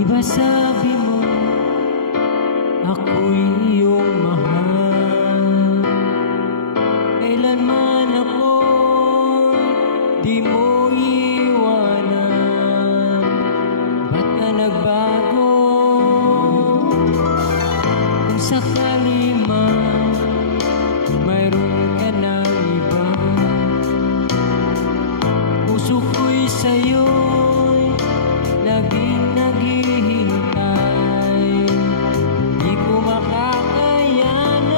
Di ba sabi mo ako'y iyong mahal? Kailanman ako'y di mo iwanan. Ba't ka nagbago? Kung sakali man mayroon ka ng iba, puso ko'y sa'yo'y laging naghihintay. Di ko makakayanan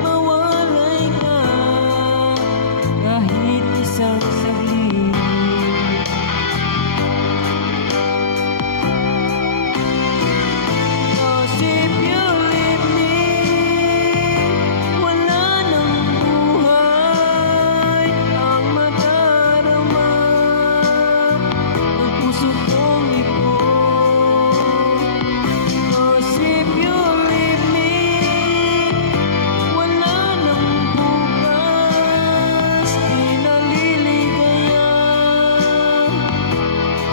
mawalay ka kahit isang saglit. Cause if you leave me, wala nang buhay ang madarama ng puso kong ito. Cause if you leave me, wala nang bukas, di naliligaya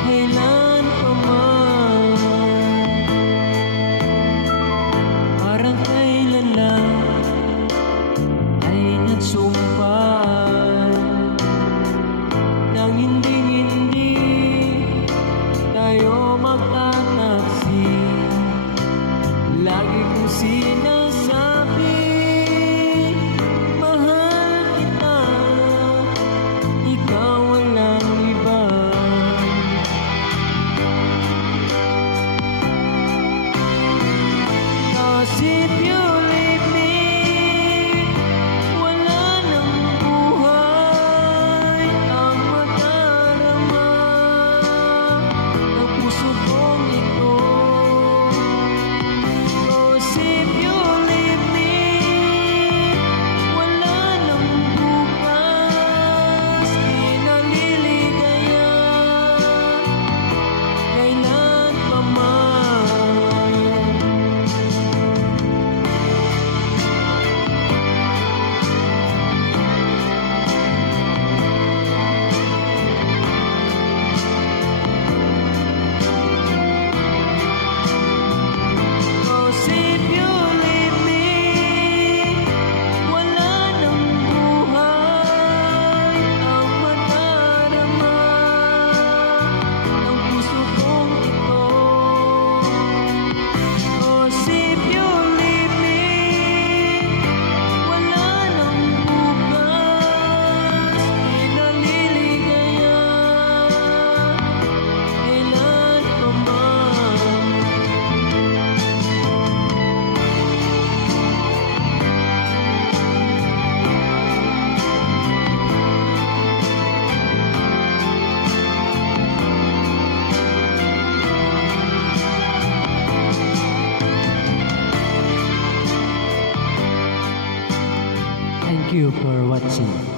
kailan pa man. Parang kailan lang ay nagsumpay nang hindi tayo magtataksi. Lagi kong sinasabi, mahal kita, ikaw walang iba. Cause if you leave me, wala nang buhay ang madarama ng puso kong ito. Cause if you leave me, wala nang bukas, di naliligaya kailan pa man. Cause if you leave me, wala nang buhay ang madarama ng puso kong ito. Cause if you leave me, wala nang bukas, di naliligaya kailan pa man. Thank you for watching.